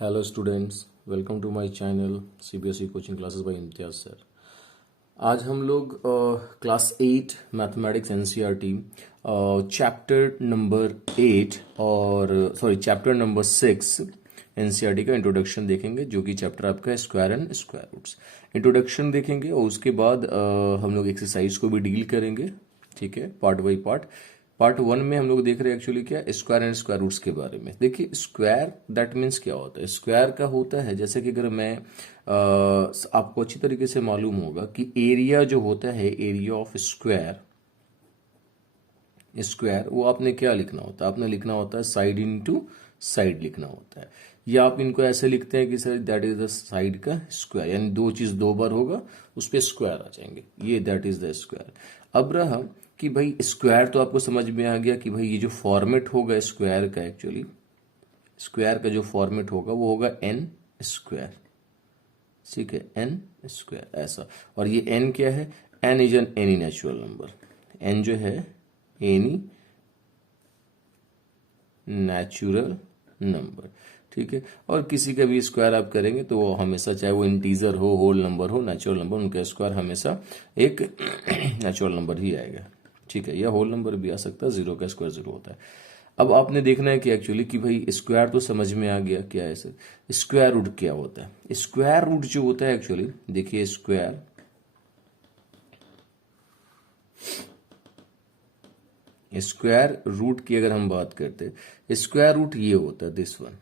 Hello students, welcome to my channel CBSE coaching classes by Imtiaz sir. आज हम लोग class 8 mathematics NCERT chapter number 8 और chapter number 6 NCERT का introduction देखेंगे, जो कि चैप्टर आपका है square and square roots. Introduction देखेंगे और उसके बाद हम लोग एक्सरसाइज को भी डील करेंगे, ठीक है, पार्ट बाई पार्ट। पार्ट 1 में हम लोग देख रहे हैं एक्चुअली क्या, स्क्वायर एंड स्क्वायर रूट्स के बारे में। देखिए, स्क्वायर दैट मीन्स क्या होता है। स्क्वायर का होता है, जैसे कि अगर मैं आपको अच्छी तरीके से मालूम होगा कि एरिया जो होता है, एरिया ऑफ स्क्वायर, स्क्वायर वो आपने क्या लिखना होता है, आपने लिखना होता है साइड इनटू साइड लिखना होता है। या आप इनको ऐसे लिखते हैं कि sir that is the side का स्क्वायर, यानी दो चीज दो बार होगा उस पर स्क्वायर आ जाएंगे, ये दैट इज द स्क्वायर। अब रहा कि भाई स्क्वायर तो आपको समझ में आ गया कि भाई ये जो फॉर्मेट होगा स्क्वायर का, एक्चुअली स्क्वायर का जो फॉर्मेट होगा वो होगा एन स्क्वायर, ठीक है, एन स्क्वायर ऐसा। और ये एन क्या है, N is N any natural number. N जो है एनी नेचुरल नंबर, ठीक है। और किसी का भी स्क्वायर आप करेंगे तो वो हमेशा, चाहे वो इंटीजर हो, होल नंबर हो, नेचुरल नंबर, उनका स्क्वायर हमेशा एक नेचुरल नंबर ही आएगा, ठीक है। या होल नंबर भी आ सकता है, जीरो का स्क्वायर जीरो होता है। अब आपने देखना है कि एक्चुअली कि भाई स्क्वायर तो समझ में आ गया क्या है सर, स्क्वायर रूट क्या होता है। स्क्वायर रूट जो होता है एक्चुअली, देखिए स्क्वायर रूट की अगर हम बात करते हैं, स्क्वायर रूट ये होता है दिस वन,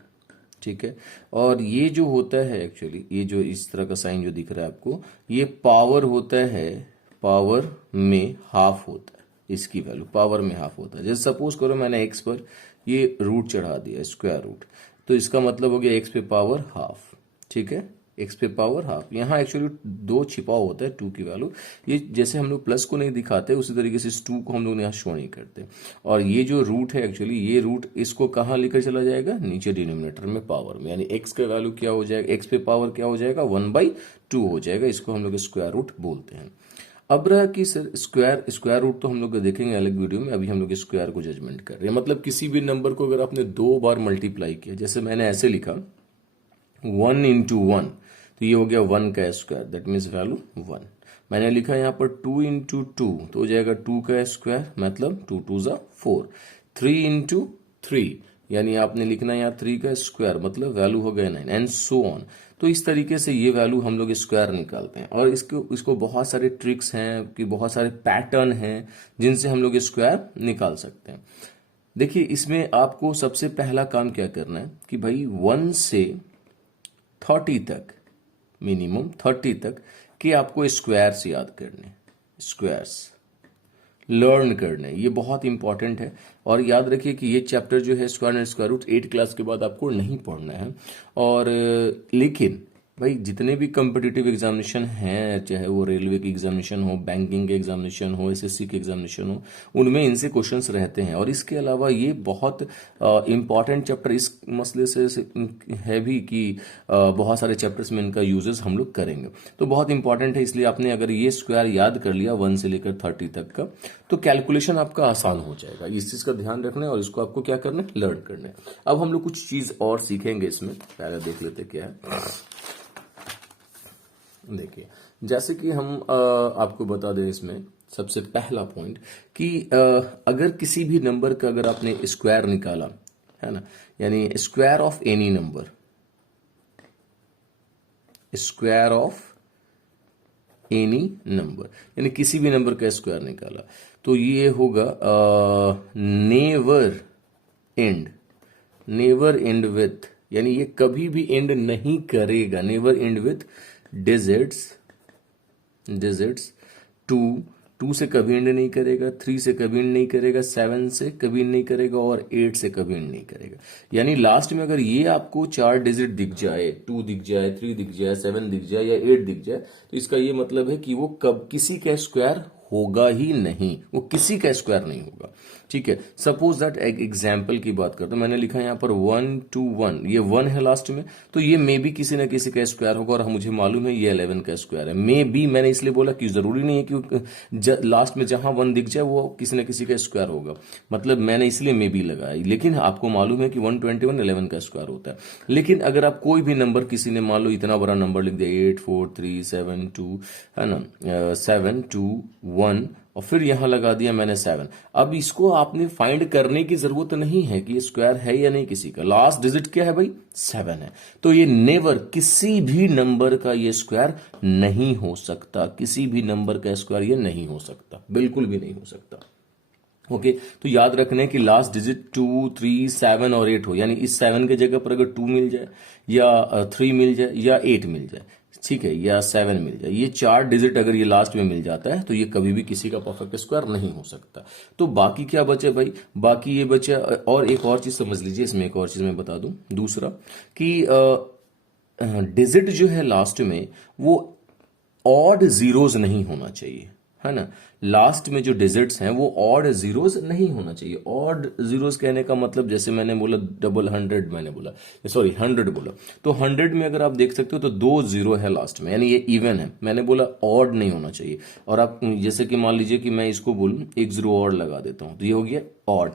ठीक है। और ये जो होता है एक्चुअली, ये जो इस तरह का साइन जो दिख रहा है आपको, ये पावर होता है, पावर में हाफ होता है, इसकी वैल्यू पावर में हाफ होता है। जैसे सपोज करो मैंने एक्स पर ये रूट चढ़ा दिया, स्क्वायर रूट, तो इसका मतलब हो गया एक्स पे पावर हाफ, ठीक है, एक्स पे पावर हाफ। यहाँ एक्चुअली दो छिपा होता है, टू की वैल्यू। ये जैसे हम लोग प्लस को नहीं दिखाते, उसी तरीके से इस टू को हम लोग यहाँ शो नहीं करते। और ये जो रूट है एक्चुअली, ये रूट इसको कहाँ लेकर चला जाएगा, नीचे डिनोमिनेटर में पावर में, यानी एक्स का वैल्यू क्या हो जाएगा, एक्स पे पावर क्या हो जाएगा, 1/2 हो जाएगा। इसको हम लोग स्क्वायर रूट बोलते हैं। अब रहा कि सर स्क्वायर रूट तो हम लोग देखेंगे अलग वीडियो में, अभी हम लोग स्क्वायर को जजमेंट कर रहे हैं। मतलब किसी भी नंबर को अगर आपने दो बार मल्टीप्लाई किया, जैसे मैंने ऐसे लिखा 1 × 1, तो ये हो गया 1 का स्क्वायर, दैट मीन्स वैल्यू 1। मैंने लिखा यहाँ पर 2 × 2, तो हो जाएगा 2 का स्क्वायर, मतलब 2 2 ज़ा 4। 3 × 3, यानी आपने लिखना यहाँ 3 का स्क्वायर, मतलब वैल्यू हो गया 9, एंड सो ऑन। तो इस तरीके से ये वैल्यू हम लोग स्क्वायर निकालते हैं। और इसको बहुत सारे ट्रिक्स हैं, कि बहुत सारे पैटर्न हैं जिनसे हम लोग स्क्वायर निकाल सकते हैं। देखिए, इसमें आपको सबसे पहला काम क्या करना है कि भाई 1 से 30 तक, मिनिमम 30 तक कि आपको स्क्वायर्स याद करने, स्क्वायर्स लर्न करने, ये बहुत इंपॉर्टेंट है। और याद रखिए कि ये चैप्टर जो है square and square root 8 class के बाद आपको नहीं पढ़ना है। और लेकिन भाई जितने भी कम्पिटिटिव एग्जामिनेशन हैं, चाहे वो रेलवे की एग्जामिनेशन हो, बैंकिंग के एग्जामिनेशन हो, एसएससी के एग्जामिनेशन हो, उनमें इनसे क्वेश्चंस रहते हैं। और इसके अलावा ये बहुत इंपॉर्टेंट चैप्टर इस मसले से है भी कि बहुत सारे चैप्टर्स में इनका यूजेस हम लोग करेंगे, तो बहुत इंपॉर्टेंट है। इसलिए आपने अगर ये स्क्वायर याद कर लिया 1 से लेकर 30 तक का, तो कैलकुलेशन आपका आसान हो जाएगा। इस चीज का ध्यान रखना है और इसको आपको क्या करना है, लर्न करना है। अब हम लोग कुछ चीज और सीखेंगे इसमें, पहले देख लेते क्या है। देखिए, जैसे कि हम आपको बता दें इसमें सबसे पहला पॉइंट कि अगर किसी भी नंबर का अगर आपने स्क्वायर निकाला है ना, यानी square of any number, square of any number, यानी किसी भी नंबर का स्क्वायर निकाला, तो ये होगा never and, never and with, यानी ये कभी भी एंड नहीं करेगा, never and with digits, digits 2 से कभी एंड नहीं करेगा, 3 से कभी एंड नहीं करेगा, 7 से कभी एंड नहीं करेगा, और 8 से कभी एंड नहीं करेगा। यानी लास्ट में अगर ये आपको 4 डिजिट दिख जाए, 2 दिख जाए, 3 दिख जाए, 7 दिख जाए या 8 दिख जाए, तो इसका ये मतलब है कि वो कब किसी का स्क्वायर होगा ही नहीं, वो किसी का स्क्वायर नहीं होगा, ठीक है। सपोज दैट एक एग्जाम्पल की बात करते हैं, मैंने लिखा है यहाँ पर 1 2 1, ये 1 है लास्ट में, तो ये मे बी किसी ना किसी का स्क्वायर होगा, और मुझे मालूम है ये 11 का स्क्वायर है। मे बी मैंने इसलिए बोला कि जरूरी नहीं है कि लास्ट में जहां 1 दिख जाए वो किसी ना किसी का स्क्वायर होगा, मतलब मैंने इसलिए मे बी लगाया। लेकिन आपको मालूम है कि 121 11 का स्क्वायर होता है। लेकिन अगर आप कोई भी नंबर, किसी ने मान लो इतना बड़ा नंबर लिख दिया 8 4 3 7 2, है ना, 7 2 1, और फिर यहां लगा दिया मैंने 7। अब इसको आपने फाइंड करने की जरूरत नहीं है कि स्क्वायर है या नहीं किसी का, लास्ट डिजिट क्या है भाई 7 है, तो ये नेवर किसी भी नंबर का ये स्क्वायर नहीं हो सकता, किसी भी नंबर का स्क्वायर ये नहीं हो सकता, बिल्कुल भी नहीं हो सकता। ओके तो याद रखने कि लास्ट डिजिट 2 3 7 और 8 हो, यानी इस 7 के जगह पर अगर 2 मिल जाए या 3 मिल जाए या 8 मिल जाए, ठीक है, या 7 मिल जाए, ये 4 डिजिट अगर ये लास्ट में मिल जाता है तो ये कभी भी किसी का परफेक्ट स्क्वायर नहीं हो सकता। तो बाकी क्या बचे भाई, बाकी ये बचा, और एक और चीज समझ लीजिए, इसमें एक और चीज मैं बता दूं, दूसरा कि डिजिट जो है लास्ट में वो ऑड जीरोज नहीं होना चाहिए, है ना। लास्ट में जो डिजिट्स हैं वो ऑड जीरोज नहीं होना चाहिए। ऑड जीरोज कहने का मतलब, जैसे मैंने बोला डबल 100, मैंने बोला सॉरी 100 बोला, तो 100 में अगर आप देख सकते हो तो 2 जीरो है लास्ट में, यानी ये इवन है। मैंने बोला ऑड नहीं होना चाहिए। और आप जैसे कि मान लीजिए कि मैं इसको बोलूं एक जीरो और लगा देता हूं, तो ये हो गया ऑड।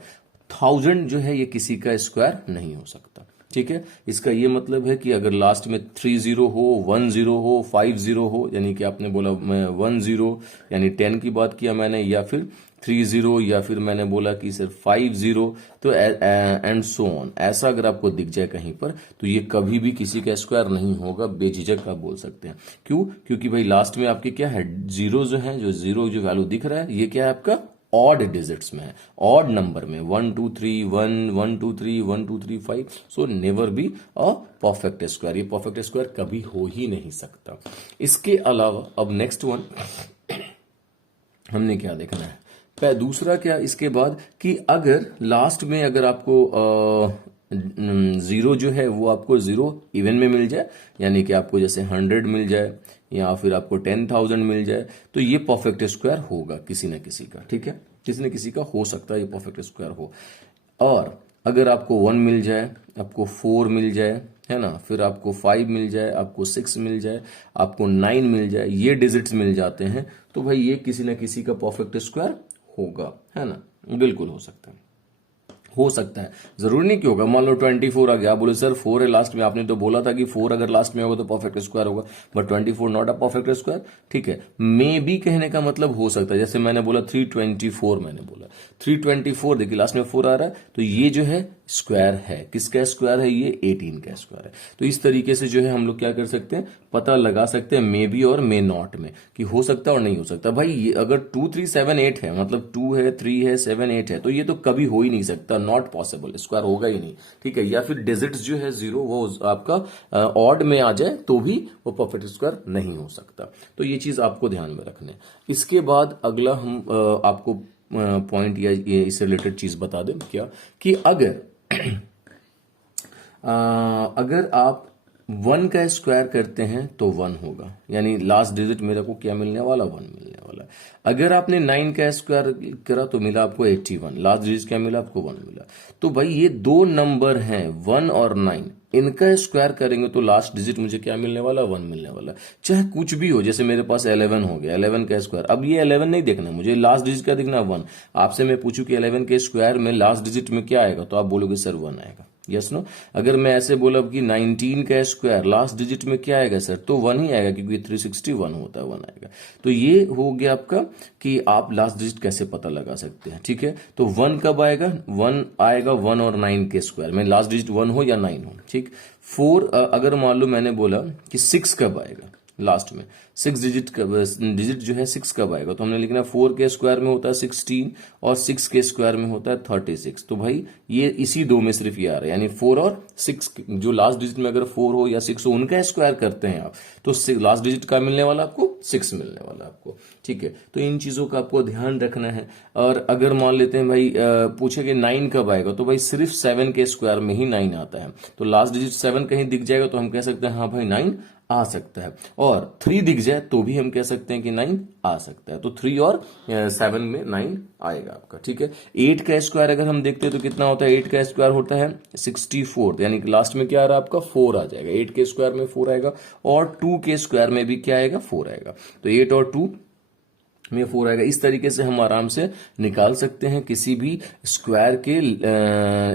1000 जो है ये किसी का स्क्वायर नहीं हो सकता, ठीक है। इसका ये मतलब है कि अगर लास्ट में 30 हो, 10 हो, 50 हो, यानी कि आपने बोला 10 यानी 10 की बात किया मैंने, या फिर 30, या फिर मैंने बोला कि सिर्फ 50, तो एंड सो ऑन, ऐसा अगर आपको दिख जाए कहीं पर तो ये कभी भी किसी का स्क्वायर नहीं होगा, बेझिझक आप बोल सकते हैं। क्यों? क्योंकि भाई लास्ट में आपके क्या है, जीरो जो है, जो जीरो जो वैल्यू दिख रहा है ये क्या है आपका ऑड डिजिट्स में है, ऑड नंबर में, 1 2 3 1 1 2 3 1 2 3 5, so never be a perfect square, ये परफेक्ट स्क्वायर कभी हो ही नहीं सकता। इसके अलावा अब नेक्स्ट वन हमने क्या देखना है, दूसरा क्या इसके बाद, कि अगर लास्ट में अगर आपको जीरो जो है वो आपको जीरो इवन में मिल जाए, यानी कि आपको जैसे 100 मिल जाए या फिर आपको 10,000 मिल जाए, तो ये परफेक्ट स्क्वायर होगा किसी न किसी का, ठीक है, किसी न किसी का हो सकता है ये परफेक्ट स्क्वायर हो। और अगर आपको 1 मिल जाए, आपको 4 मिल जाए, है ना, फिर आपको 5 मिल जाए, आपको 6 मिल जाए, आपको 9 मिल जाए, ये डिजिट्स मिल जाते हैं, तो भाई ये किसी न किसी का परफेक्ट स्क्वायर होगा, है ना, बिल्कुल हो सकता है, हो सकता है, जरूरी नहीं कि होगा। मान लो 24 आ गया, आप बोले सर 4 है लास्ट में, आपने तो बोला था कि 4 अगर लास्ट में होगा तो परफेक्ट स्क्वायर होगा, but 24 not a perfect square, ठीक है। मे बी कहने का मतलब हो सकता है, जैसे मैंने बोला 324, मैंने बोला 324, देखिए लास्ट में 4 आ रहा है, तो ये जो है स्क्वायर है, किसका स्क्वायर है, ये 18 का स्क्वायर है। तो इस तरीके से जो है हम लोग क्या कर सकते हैं, पता लगा सकते हैं मे बी और मे नॉट में, कि हो सकता है और नहीं हो सकता। भाई ये अगर 2 3 7 8 है, मतलब 2 है 3 है 7 8 है, तो ये तो कभी हो ही नहीं सकता, नॉट पॉसिबल, स्क्वायर होगा ही नहीं, ठीक है। या फिर डिजिट्स जो है जीरो वो आपका ऑड में आ जाए तो भी वो परफेक्ट स्क्वायर नहीं हो सकता। तो ये चीज आपको ध्यान में रखना है। इसके बाद अगला हम आपको पॉइंट या ये इससे रिलेटेड चीज बता दें, क्या कि अगर अगर आप 1 का स्क्वायर करते हैं तो 1 होगा, यानी लास्ट डिजिट मेरे को क्या मिलने वाला, 1 मिलने वाला। अगर आपने 9 का स्क्वायर करा तो मिला आपको 81, लास्ट डिजिट क्या मिला आपको 1 मिला। तो भाई ये दो नंबर हैं 1 और 9, इनका स्क्वायर करेंगे तो लास्ट डिजिट मुझे क्या मिलने वाला, 1 मिलने वाला। चाहे कुछ भी हो, जैसे मेरे पास 11 हो गया, 11 का स्क्वायर, अब ये 11 नहीं देखना मुझे, लास्ट डिजिट क्या देखना, 1। आपसे मैं पूछूं कि 11 के स्क्वायर में लास्ट डिजिट में क्या आएगा, तो आप बोलोगे सर 1 आएगा, यस नो। अगर मैं ऐसे बोला कि 19 का स्क्वायर लास्ट डिजिट में क्या आएगा सर, तो 1 ही आएगा, क्योंकि 361 होता है, 1 आएगा। तो ये हो गया आपका कि आप लास्ट डिजिट कैसे पता लगा सकते हैं, ठीक है। तो 1 कब आएगा, 1 आएगा 1 और 9 के स्क्वायर में, लास्ट डिजिट 1 हो या 9 हो, ठीक। 4 अगर मान लो मैंने बोला कि 6 कब आएगा लास्ट में, 6 डिजिट जो है 6 कब आएगा, तो हमने लिखना 4 के स्क्वायर में होता है 16 और 6 के स्क्वायर में होता है 36। तो भाई ये इसी दो में सिर्फ ये आ रहा है, यानी 4 और 6, जो लास्ट डिजिट में अगर 4 हो या 6 हो उनका स्क्वायर करते हैं आप, तो लास्ट डिजिट का मिलने वाला आपको 6 मिलने वाला आपको, ठीक है। तो इन चीजों का आपको ध्यान रखना है। और अगर मान लेते हैं भाई पूछे कि 9 कब आएगा, तो भाई सिर्फ 7 के स्क्वायर में ही 9 आता है, तो लास्ट डिजिट 7 कहीं दिख जाएगा तो हम कह सकते हैं हाँ भाई 9 आ सकता है, और 3 दिख जाए तो भी हम कह सकते हैं कि 9 आ सकता है। तो 3 और 7 में 9 आएगा आपका, ठीक है। 8 का स्क्वायर अगर हम देखते हैं तो कितना होता है, 8 का स्क्वायर होता है 64, यानी कि लास्ट में क्या आ रहा है आपका 4 आ जाएगा। 8 के स्क्वायर में 4 आएगा, और 2 के स्क्वायर में भी क्या आएगा 4 आएगा। तो 8 और 2 में 4 आएगा। इस तरीके से हम आराम से निकाल सकते हैं किसी भी स्क्वायर के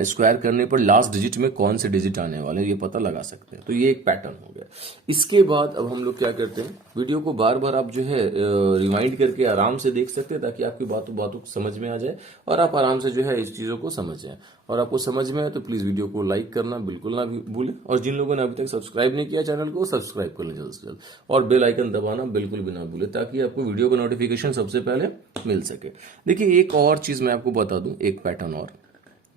स्क्वायर करने पर लास्ट डिजिट में कौन से डिजिट आने वाले हैं, ये पता लगा सकते हैं। तो ये एक पैटर्न हो गया। इसके बाद अब हम लोग क्या करते हैं, वीडियो को बार बार आप जो है रिवाइंड करके आराम से देख सकते हैं, ताकि आपकी बातों बातों समझ में आ जाए और आप आराम से जो है इस चीजों को समझ जाए। और आपको समझ में आए तो प्लीज वीडियो को लाइक करना बिल्कुल ना भूलें, और जिन लोगों ने अभी तक सब्सक्राइब नहीं किया चैनल को, सब्सक्राइब कर लें जल्द से जल्द, और बेल आइकन दबाना बिल्कुल भी ना भूलें, ताकि आपको वीडियो का नोटिफिकेशन सबसे पहले मिल सके। देखिए एक और चीज मैं आपको बता दूं, एक पैटर्न और,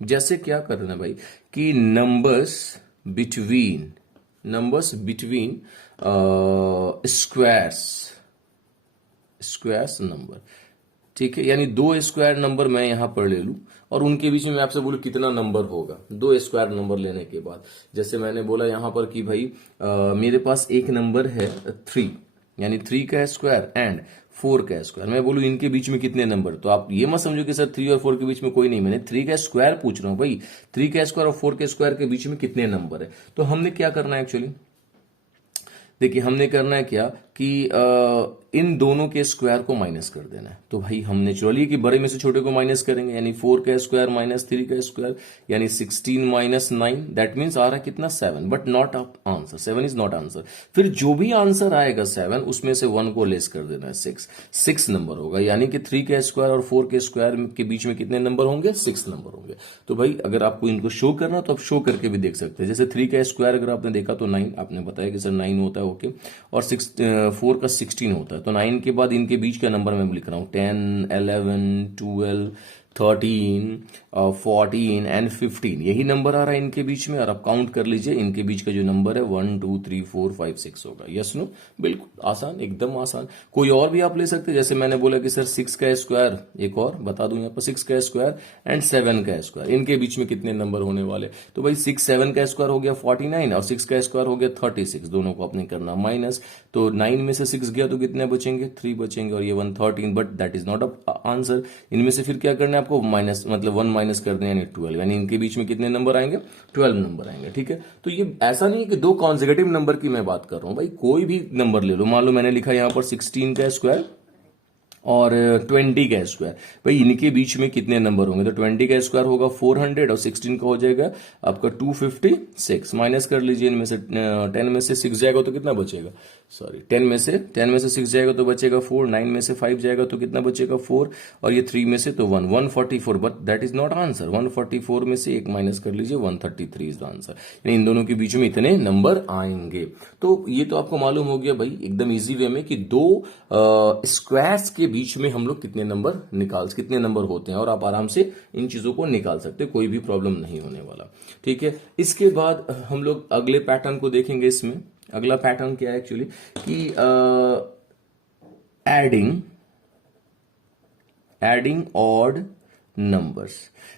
जैसे क्या करना है भाई कि नंबर्स बिटवीन स्क्वायर्स नंबर, ठीक है। यानी 2 स्क्वायर नंबर मैं यहां पर ले लूं और उनके बीच में मैं आपसे बोलूं कितना नंबर होगा 2 स्क्वायर नंबर लेने के बाद। जैसे मैंने बोला यहां पर कि भाई मेरे पास एक नंबर है 3, यानी 3 का स्क्वायर एंड 4 का स्क्वायर। मैं बोलूं इनके बीच में कितने नंबर, तो आप ये मत समझो कि सर 3 और 4 के बीच में कोई नहीं, मैंने 3 का स्क्वायर पूछ रहा हूं भाई। 3 का स्क्वायर और 4 के स्क्वायर के बीच में कितने नंबर है। तो हमने क्या करना है एक्चुअली, देखिए हमने करना है क्या कि इन दोनों के स्क्वायर को माइनस कर देना है। तो भाई हम नेचुरली कि बड़े में से छोटे को माइनस करेंगे, यानी 4 का स्क्वायर माइनस 3 का स्क्वायर, यानी 16 माइनस 9, दैट मीन्स आ रहा है कितना 7, but not answer, 7 is not answer. फिर जो भी आंसर आएगा 7, उसमें से 1 को लेस कर देना है, 6 नंबर होगा। यानी कि 3 का स्क्वायर और 4 के स्क्वायर के बीच में कितने नंबर होंगे, 6 नंबर होंगे। तो भाई अगर आपको इनको शो करना तो आप शो करके भी देख सकते हैं। जैसे 3 का स्क्वायर अगर आपने देखा तो 9, आपने बताया कि सर 9 होता है, ओके, और 4 का 16 होता है। तो 9 के बाद इनके बीच का नंबर मैं लिख रहा हूं 10, 11, 12, 13, 14 एंड 15, यही नंबर आ रहा है इनके बीच में। और आप काउंट कर लीजिए इनके बीच का जो नंबर है 1 2 3 4 5 6 होगा। यस नो, बिल्कुल आसान, एकदम आसान। कोई और भी आप ले सकते हैं, जैसे मैंने बोला कि सर 6 का स्क्वायर, एक और बता दूं यहाँ पर 6 का स्क्वायर एंड 7 का स्क्वायर, इनके बीच में कितने नंबर होने वाले। तो भाई 6 7 का स्क्वायर हो गया 49 और 6 का स्क्वायर हो गया 36, दोनों को आपने करना माइनस। तो 9 में से 6 गया तो कितने बचेंगे, 3 बचेंगे, और ये 113, but that is not answer. इनमें से फिर क्या करना है आपको, माइनस मतलब 1 माइनस कर दें, यानी 12, यानी इनके बीच में कितने नंबर आएंगे, 12 नंबर आएंगे, ठीक है। तो ये ऐसा नहीं है कि 2 कॉन्सेक्यूटिव नंबर की मैं बात कर रहा हूं भाई, कोई भी नंबर ले लो। मान लो मैंने लिखा यहां पर 16 का स्क्वायर और 20 का स्क्वायर, भाई इनके बीच में कितने नंबर होंगे। तो 20 का स्क्वायर होगा 400 और 16 का हो जाएगा आपका 256। माइनस कर लीजिए इनमें से 10 में से 6 जाएगा तो कितना बचेगा, सॉरी 10 में से 6 जाएगा तो बचेगा 4, 9 में से 5 जाएगा तो कितना बचेगा 4, और ये 3 में से तो 1, 144, but that is not answer. 144 में से एक माइनस कर लीजिए, 133 इज द आंसर। यानी इन दोनों के बीच में इतने नंबर आएंगे। तो ये तो आपको मालूम हो गया भाई एकदम इजी वे में कि 2 स्क्वायर्स के बीच में हम लोग कितने नंबर होते हैं, और आप आराम से इन चीजों को निकाल सकते हैं, कोई भी प्रॉब्लम नहीं होने वाला, ठीक है। इसके बाद हम लोग अगले पैटर्न को देखेंगे। इसमें अगला पैटर्न क्या है एक्चुअली कि एडिंग ऑड नंबर्स।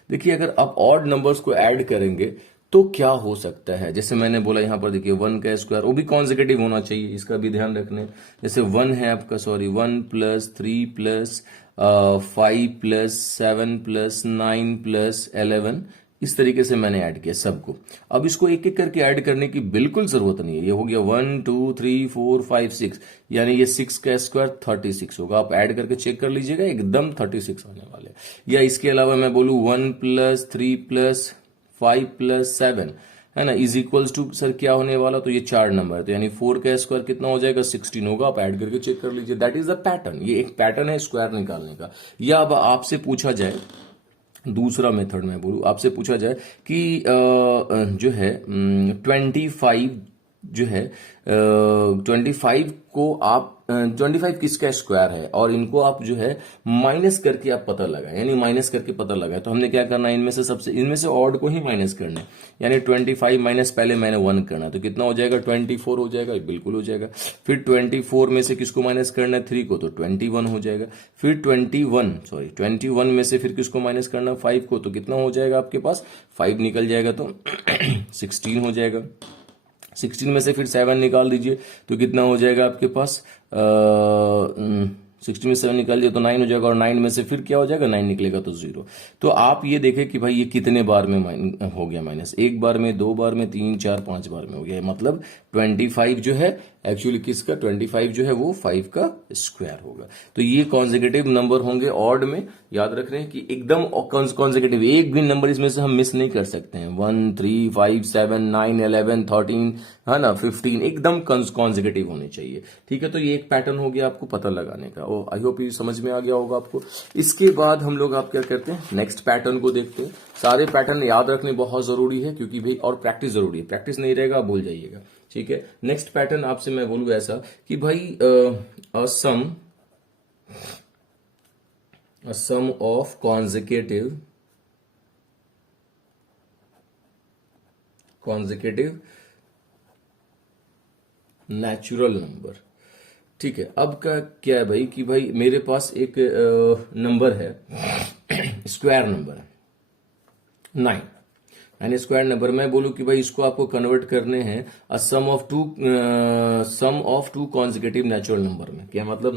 देखिए अगर आप ऑड नंबर्स को ऐड करेंगे तो क्या हो सकता है। जैसे मैंने बोला यहां पर देखिए 1 का स्क्वायर, वो भी कॉन्सेक्यूटिव होना चाहिए, इसका भी ध्यान रखना है। जैसे 1 है आपका, sorry 1 plus 3 plus 5 plus 7 plus 9 plus 11, इस तरीके से मैंने ऐड किया सबको। अब इसको एक एक करके ऐड करने की बिल्कुल जरूरत नहीं है। ये हो गया 1 2 3 4 5 6, यानी ये 6 का स्क्वायर 36 होगा। आप ऐड करके चेक कर लीजिएगा, एकदम 36 आने वाले। या इसके अलावा मैं बोलूं 1 प्लस 3 प्लस 5 प्लस 7 है ना, इज इक्वल्स टू सर क्या होने वाला, तो ये 4 नंबर है, तो यानी 4 का स्क्वायर कितना हो जाएगा 16 होगा। आप ऐड करके चेक कर लीजिए, दैट इज द पैटर्न। ये एक पैटर्न है स्क्वायर निकालने का। या अब आपसे पूछा जाए, दूसरा मेथड में बोलूं, आपसे पूछा जाए कि जो है 25 जो है 25 को आप 25 किसका स्क्वायर है, और इनको आप जो है माइनस करके आप पता लगाए, यानी माइनस करके पता लगाए। तो हमने क्या करना है, इनमें से ऑड को ही माइनस करना है, यानी 25 माइनस पहले मैंने 1 करना, तो कितना हो जाएगा 24 हो जाएगा, बिल्कुल हो जाएगा। फिर 24 में से किसको माइनस करना है 3 को, तो 21 हो जाएगा। फिर 21 में से फिर किसको माइनस करना है 5 को, तो कितना हो जाएगा आपके पास 5 निकल जाएगा तो 16 हो जाएगा। 16 में से फिर 7 निकाल दीजिए तो कितना हो जाएगा आपके पास 16 में 7 निकाल दिया तो 9 हो जाएगा, और 9 में से फिर क्या हो जाएगा, 9 निकलेगा तो 0। तो आप ये देखें कि भाई ये कितने बार में हो गया माइनस, एक बार में, दो बार में, 3 4 5 बार में हो गया। मतलब 25 जो है एक्चुअली किसका, 25 जो है वो 5 का स्क्वायर होगा। तो ये कॉन्जिक्यूटिव नंबर होंगे ऑड में। याद रख रहे हैं कि एकदम कॉन्जिक्यूटिव, एक भी नंबर इसमें से हम मिस नहीं कर सकते हैं। 1 3 5 7 9 11 13 है ना 15 एकदम कॉन्जिक्यूटिव होने चाहिए। ठीक है, तो ये एक पैटर्न हो गया आपको पता लगाने का। आई होप ये समझ में आ गया होगा आपको। इसके बाद हम लोग आप क्या करते हैं, नेक्स्ट पैटर्न को देखते हैं। सारे पैटर्न याद रखने बहुत जरूरी है क्योंकि भाई, और प्रैक्टिस जरूरी है, प्रैक्टिस नहीं रहेगा भूल जाइएगा। ठीक है, नेक्स्ट पैटर्न आपसे मैं बोलूं ऐसा कि भाई सम ऑफ कॉन्जिक्यूटिव नेचुरल नंबर। ठीक है, अब का क्या है भाई कि भाई मेरे पास एक नंबर है, स्क्वायर नंबर है 9 यानी स्क्वायर नंबर। मैं बोलूं कि भाई इसको आपको कन्वर्ट करने हैं sum of two consecutive natural number में। क्या मतलब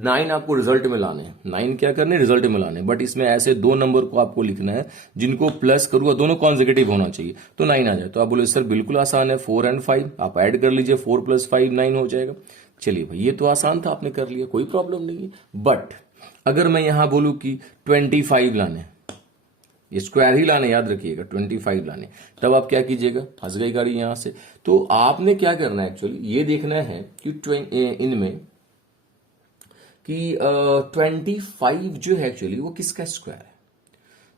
9 आपको रिजल्ट में लाने हैं, 9 क्या करने, रिजल्ट में लाने। बट इसमें ऐसे दो नंबर को आपको लिखना है जिनको प्लस करूंगा, दोनों कॉन्जिक्यूटिव होना चाहिए तो 9 आ जाए। तो आप बोले सर बिल्कुल आसान है, 4 और 5 आप ऐड कर लीजिए, 4 + 5 9 हो जाएगा। चलिए भाई ये तो आसान था, आपने कर लिया, कोई प्रॉब्लम नहीं है। बट अगर मैं यहां बोलूं कि 25 लाने, ये स्क्वायर ही लाने, याद रखिएगा 25 लाने, तब आप क्या कीजिएगा, फंस गई गाड़ी यहां से। तो आपने क्या करना है एक्चुअली, ये देखना है कि इनमें कि 25 जो है एक्चुअली वो किसका स्क्वायर है।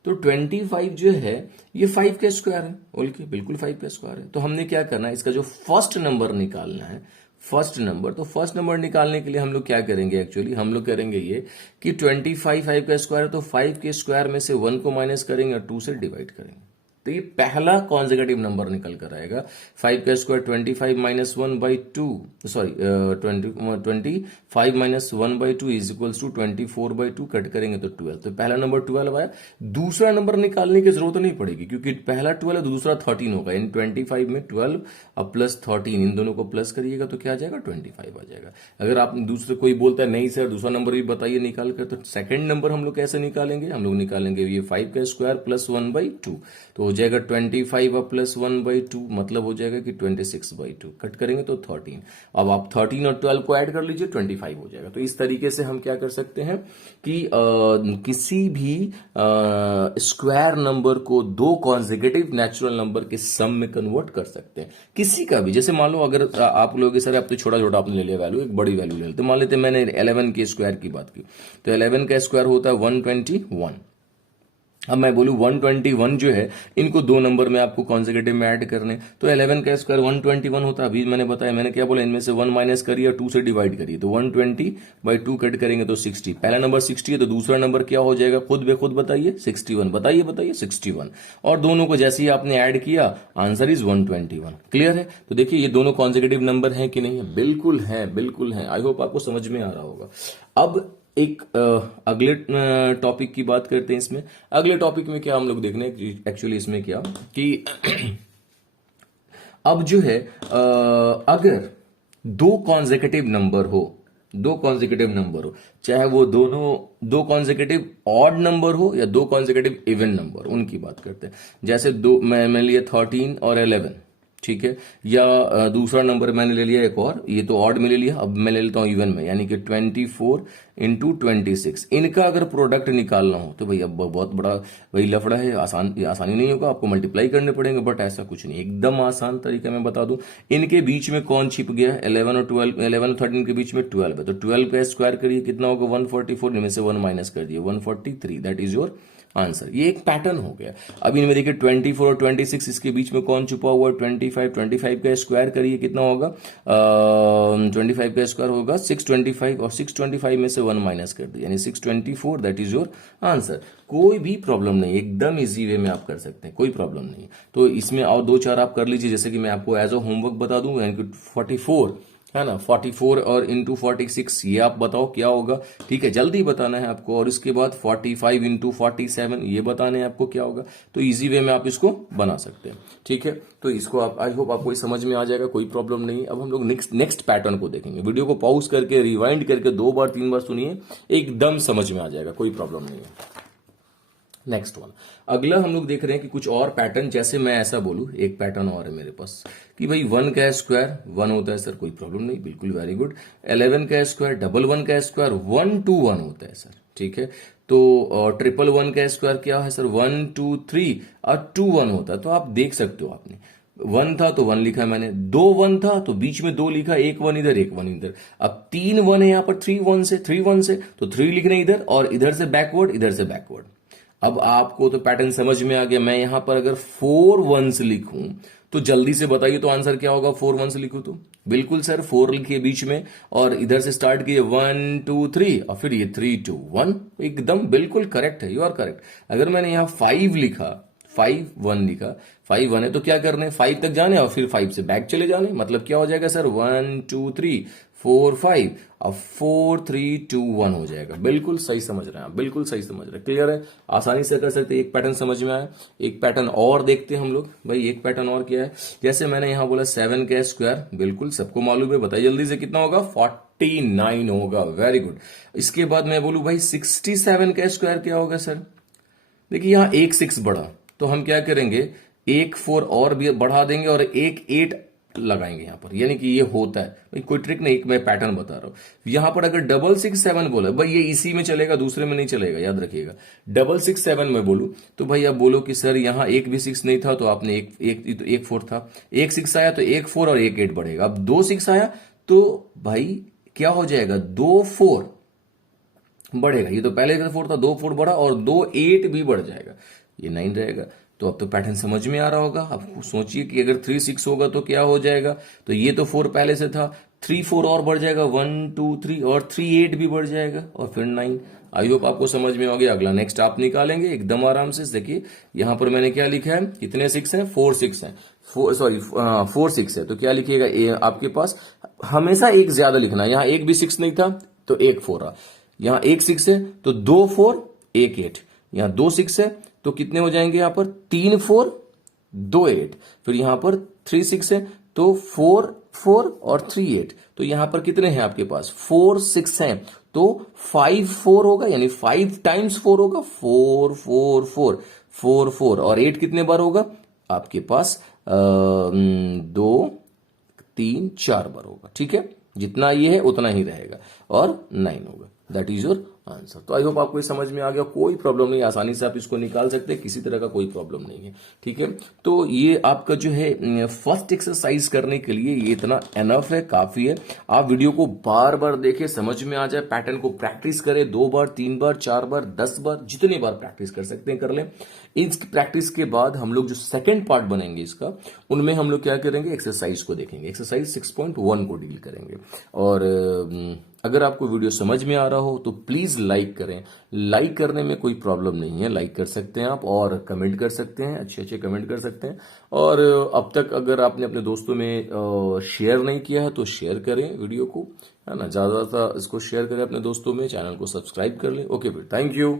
तो 25 जो है ये 5 का स्क्वायर है, बोल के बिल्कुल 5 का स्क्वायर है। तो हमने क्या करना है, इसका जो फर्स्ट नंबर निकालना है, फर्स्ट नंबर, तो फर्स्ट नंबर निकालने के लिए हम लोग क्या करेंगे एक्चुअली, हम लोग करेंगे ये कि 25 5 का स्क्वायर है तो 5 के स्क्वायर में से 1 को माइनस करेंगे और 2 से डिवाइड करेंगे। तो ये पहला कॉन्जिक्यूटिव नंबर निकल कर आएगा। 5 का square 25 - 1/2, sorry 25 - 1/2 is equals to 24/2, cut करेंगे तो 12। तो पहला नंबर 12 आया। दूसरा नंबर निकालने की जरूरत नहीं पड़ेगी क्योंकि पहला 12 दूसरा 13 होगा। इन 25 में 12 और प्लस 13 इन दोनों को प्लस करिएगा तो क्या आ जाएगा, 25 आ जाएगा। अगर आप दूसरे कोई बोलता है नहीं सर दूसरा नंबर भी बताइए निकाल कर, तो सेकंड नंबर हम लोग कैसे निकालेंगे, हम लोग निकालेंगे ये 5 का स्क्वायर प्लस 1/2, तो हो जाएगा 25 प्लस 1/2, मतलब हो जाएगा कि 26/2, कट करेंगे तो 13। अब आप 13 और 12 को ऐड कर लीजिए, 25 हो जाएगा। तो इस तरीके से हम क्या कर सकते हैं कि किसी भी स्क्वायर नंबर को दो कॉन्जिक्यूटिव नेचुरल नंबर के सम में कन्वर्ट कर सकते हैं। किसी का भी, जैसे मान लो अगर आप लोग सर आप तो छोटा छोटा आपने ले लिया वैल्यू, एक बड़ी वैल्यू ले लेते, मान लेते मैंने 11 के स्क्वायर की बात की, तो 11 का स्क्वायर होता है 121। अब मैं बोलूं 121 जो है इनको दो नंबर में आपको कॉन्जिक्यूटिव में ऐड करने, तो 11 का स्क्वायर 121 होता है। अभी मैंने बताया, मैंने क्या बोला, इनमें से 1 माइनस करिए और 2 से डिवाइड करिए, तो 120/2 कट करेंगे तो 60। पहला नंबर 60 है तो दूसरा नंबर क्या हो जाएगा, खुद बे खुद बताइए, 61। बताइए 61। और दोनों को जैसे ही आपने ऐड किया आंसर इज 121। क्लियर है। तो देखिए ये दोनों कॉन्जिक्यूटिव नंबर है कि नहीं है, बिल्कुल है, बिल्कुल है। आई होप आपको समझ में आ रहा होगा। अब एक अगले टॉपिक की बात करते हैं। इसमें अगले टॉपिक में क्या हम लोग देखने एक्चुअली इसमें क्या कि अब जो है अगर दो कॉन्जिक्यूटिव नंबर हो, चाहे वो दोनों दो कॉन्जिक्यूटिव ऑड नंबर हो या दो कॉन्जिक्यूटिव इवन नंबर, उनकी बात करते हैं। जैसे दो मैंने लिया 13 और 11, ठीक है, या दूसरा नंबर मैंने ले लिया एक और, ये तो ऑड में ले लिया, अब मैं ले लेता हूं इवन में, यानी कि 24 × 26। इनका अगर प्रोडक्ट निकालना हो तो भाई अब बहुत बड़ा वही लफड़ा है, आसानी नहीं होगा, आपको मल्टीप्लाई करने पड़ेंगे। बट ऐसा कुछ नहीं, एकदम आसान तरीका मैं बता दूं। इनके बीच में कौन छिप गया, 11 और 13 के बीच में 12 है, तो 12 का स्क्वायर करिए कितना होगा 144, इनमें से 1 माइनस कर दिए 143, दैट इज योर आंसर। ये एक पैटर्न हो गया। अब इनमें देखिए 24 और 26, इसके बीच में कौन छुपा हुआ है 25 का स्क्वायर करिए कितना होगा 25 का स्क्वायर होगा 625, और 625 में से 1 माइनस कर दिया यानी 624, दैट इज योर आंसर। कोई भी प्रॉब्लम नहीं, एकदम इजी वे में आप कर सकते हैं, कोई प्रॉब्लम नहीं। तो इसमें और 2 4 आप कर लीजिए, जैसे कि मैं आपको एज अ होमवर्क बता दूं, यानी कि 44 है ना, 44 और इंटू 46 ये आप बताओ क्या होगा, ठीक है, जल्दी बताना है आपको। और इसके बाद 45 इंटू 47 ये बताने हैं आपको क्या होगा। तो इजी वे में आप इसको बना सकते हैं, ठीक है। तो इसको आप, आई होप आपको समझ में आ जाएगा, कोई प्रॉब्लम नहीं है। अब हम लोग नेक्स्ट पैटर्न को देखेंगे। वीडियो को पॉज करके रिवाइंड करके 2 बार 3 बार सुनिए, एकदम समझ में आ जाएगा, कोई प्रॉब्लम नहीं है। नेक्स्ट वन, अगला हम लोग देख रहे हैं कि कुछ और पैटर्न, जैसे मैं ऐसा बोलूं, एक पैटर्न और है मेरे पास कि भाई 1 का स्क्वायर 1 होता है सर, कोई प्रॉब्लम नहीं, बिल्कुल वेरी गुड। 11 का स्क्वायर, डबल 1 का स्क्वायर 1 2 1 होता है सर, ठीक है। तो ट्रिपल 1 का स्क्वायर क्या है सर, 1 2 3 और 2 1 होता है। तो आप देख सकते हो, आपने 1 था तो 1 लिखा मैंने, 2 1 था तो बीच में 2 लिखा, एक 1 इधर एक 1 इधर। अब 3 1 है यहाँ पर, 3 1 से तो 3 लिखने इधर, और इधर से बैकवर्ड, इधर से बैकवर्ड। अब आपको तो पैटर्न समझ में आ गया। मैं यहां पर अगर 4 1s लिखूं तो जल्दी से बताइए तो आंसर क्या होगा। 4 1s लिखूं तो बिल्कुल सर 4 लिखिए बीच में, और इधर से स्टार्ट किए 1 2 3 और फिर ये 3 2 1, एकदम बिल्कुल करेक्ट है, यू आर करेक्ट। अगर मैंने यहां 5 लिखा, 5 1 लिखा, 5 1 है तो क्या करना है, 5 तक जाने और फिर 5 से बैक चले जाने। मतलब क्या हो जाएगा सर, 1 2 3 4 5, अब 4 3 2 1 हो जाएगा। बिल्कुल सही समझ रहे हैं आप, बिल्कुल सही समझ रहे हैं, क्लियर है, आसानी से कर सकते हैं। एक पैटर्न समझ में आया। एक पैटर्न और देखते हैं हम लोग। भाई एक पैटर्न और क्या है, जैसे मैंने यहां बोला 7 का स्क्वायर, बिल्कुल सबको मालूम है, बताइए जल्दी से कितना होगा, 49 होगा, वेरी गुड। इसके बाद मैं बोलूं भाई 67 का स्क्वायर क्या होगा सर, देखिए यहां एक 6 बढ़ा तो हम क्या करेंगे, एक 4 और भी बढ़ा देंगे और एक 8 लगाएंगे यहां पर, यानी कि ये होता है। भाई कोई ट्रिक नहीं, मैं पैटर्न बता रहा हूं। यहां पर अगर 667 बोला, भाई ये इसी में चलेगा, दूसरे में नहीं चलेगा, याद रखिएगा। 667 में बोलूं तो भाई आप बोलो कि सर यहां एक भी 6 नहीं था तो आपने एक 4 था, एक 6 आया तो एक 4 और एक 8 बढ़ेगा। अब 2 6 आया तो भाई क्या हो जाएगा, 2 4 बढ़ेगा। ये तो पहले का 4 था, 2 4 बढ़ा और 2 8 भी बढ़ जाएगा, ये 9 रहेगा। तो अब तो पैटर्न समझ में आ रहा होगा। अब सोचिए कि अगर 3 6 होगा तो क्या हो जाएगा, तो ये तो 4 पहले से था, 3 4 और बढ़ जाएगा, 1 2 3 और 3 8 भी बढ़ जाएगा और फिर 9। आई होप आपको समझ में आ गया। अगला नेक्स्ट आप निकालेंगे एकदम आराम से। देखिए यहां पर मैंने क्या लिखा है, कितने 6 हैं, 4 6 हैं, 4 6 है। तो क्या लिखिएगा, आपके पास हमेशा एक ज्यादा लिखना है। यहां एक भी 6 नहीं था तो एक 4 रहा, यहां एक 6 है तो 2 4 एक 8, यहां 2 6 है तो कितने हो जाएंगे, यहां पर 3 4 2 8, फिर यहां पर 3 6 है तो 4 4 और 3 8। तो यहां पर कितने हैं आपके पास, 4 6 हैं तो 5 4 होगा, यानी 5 टाइम्स 4 होगा, 4 4 4 4 4 और 8 कितने बार होगा आपके पास, 2 3 4 बार होगा, ठीक है। जितना ये है उतना ही रहेगा और 9 होगा। That is your answer. तो आई होप आपको ये समझ में आ गया, कोई प्रॉब्लम नहीं, आसानी से आप इसको निकाल सकते हैं, किसी तरह का कोई प्रॉब्लम नहीं है, ठीक है। तो ये आपका जो है फर्स्ट एक्सरसाइज करने के लिए ये इतना एनफ है, काफी है। आप वीडियो को बार बार देखें, समझ में आ जाए, पैटर्न को प्रैक्टिस करें 2 बार 3 बार 4 बार 10 बार, जितनी बार प्रैक्टिस कर सकते हैं कर लें। इस प्रैक्टिस के बाद हम लोग जो सेकेंड पार्ट बनेंगे इसका, उनमें हम लोग क्या करेंगे, एक्सरसाइज को देखेंगे, एक्सरसाइज 6.1 को डील करेंगे। और अगर आपको वीडियो समझ में आ रहा हो तो प्लीज लाइक करें। लाइक करने में कोई प्रॉब्लम नहीं है, लाइक कर सकते हैं आप, और कमेंट कर सकते हैं, अच्छे अच्छे कमेंट कर सकते हैं। और अब तक अगर आपने अपने दोस्तों में शेयर नहीं किया है तो शेयर करें वीडियो को, है ना, ज्यादा इसको शेयर करें अपने दोस्तों में, चैनल को सब्सक्राइब कर लें। ओके फिर, थैंक यू।